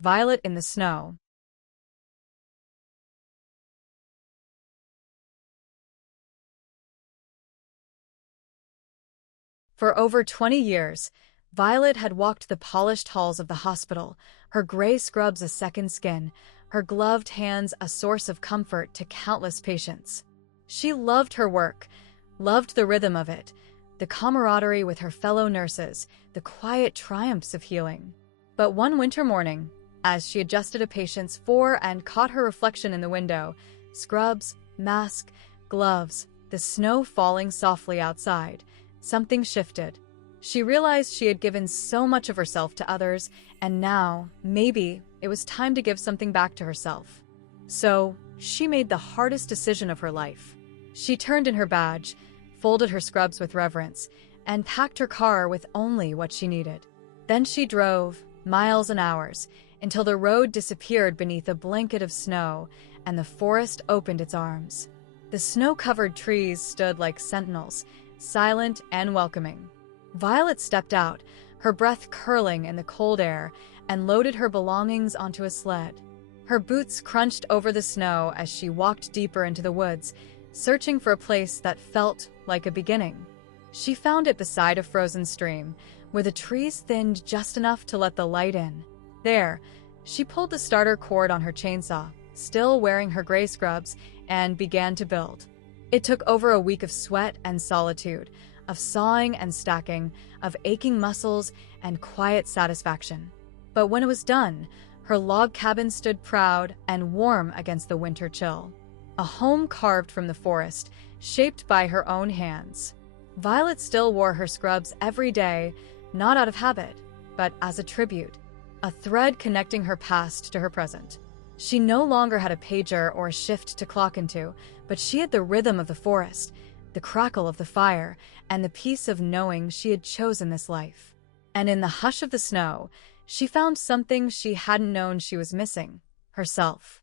Violet in the Snow. For over 20 years, Violet had walked the polished halls of the hospital, her gray scrubs a second skin, her gloved hands a source of comfort to countless patients. She loved her work, loved the rhythm of it, the camaraderie with her fellow nurses, the quiet triumphs of healing. But one winter morning, as she adjusted a patient's for and caught her reflection in the window, scrubs, mask, gloves, the snow falling softly outside, something shifted. She realized she had given so much of herself to others, and now, maybe, it was time to give something back to herself. So, she made the hardest decision of her life. She turned in her badge, folded her scrubs with reverence, and packed her car with only what she needed. Then she drove, miles and hours, until the road disappeared beneath a blanket of snow and the forest opened its arms. The snow-covered trees stood like sentinels, silent and welcoming. Violet stepped out, her breath curling in the cold air, and loaded her belongings onto a sled. Her boots crunched over the snow as she walked deeper into the woods, searching for a place that felt like a beginning. She found it beside a frozen stream, where the trees thinned just enough to let the light in. There, she pulled the starter cord on her chainsaw, still wearing her gray scrubs, and began to build. It took over a week of sweat and solitude, of sawing and stacking, of aching muscles and quiet satisfaction. But when it was done, her log cabin stood proud and warm against the winter chill. A home carved from the forest, shaped by her own hands. Violet still wore her scrubs every day, not out of habit, but as a tribute, a thread connecting her past to her present. She no longer had a pager or a shift to clock into, but she had the rhythm of the forest, the crackle of the fire, and the peace of knowing she had chosen this life. And in the hush of the snow, she found something she hadn't known she was missing: herself.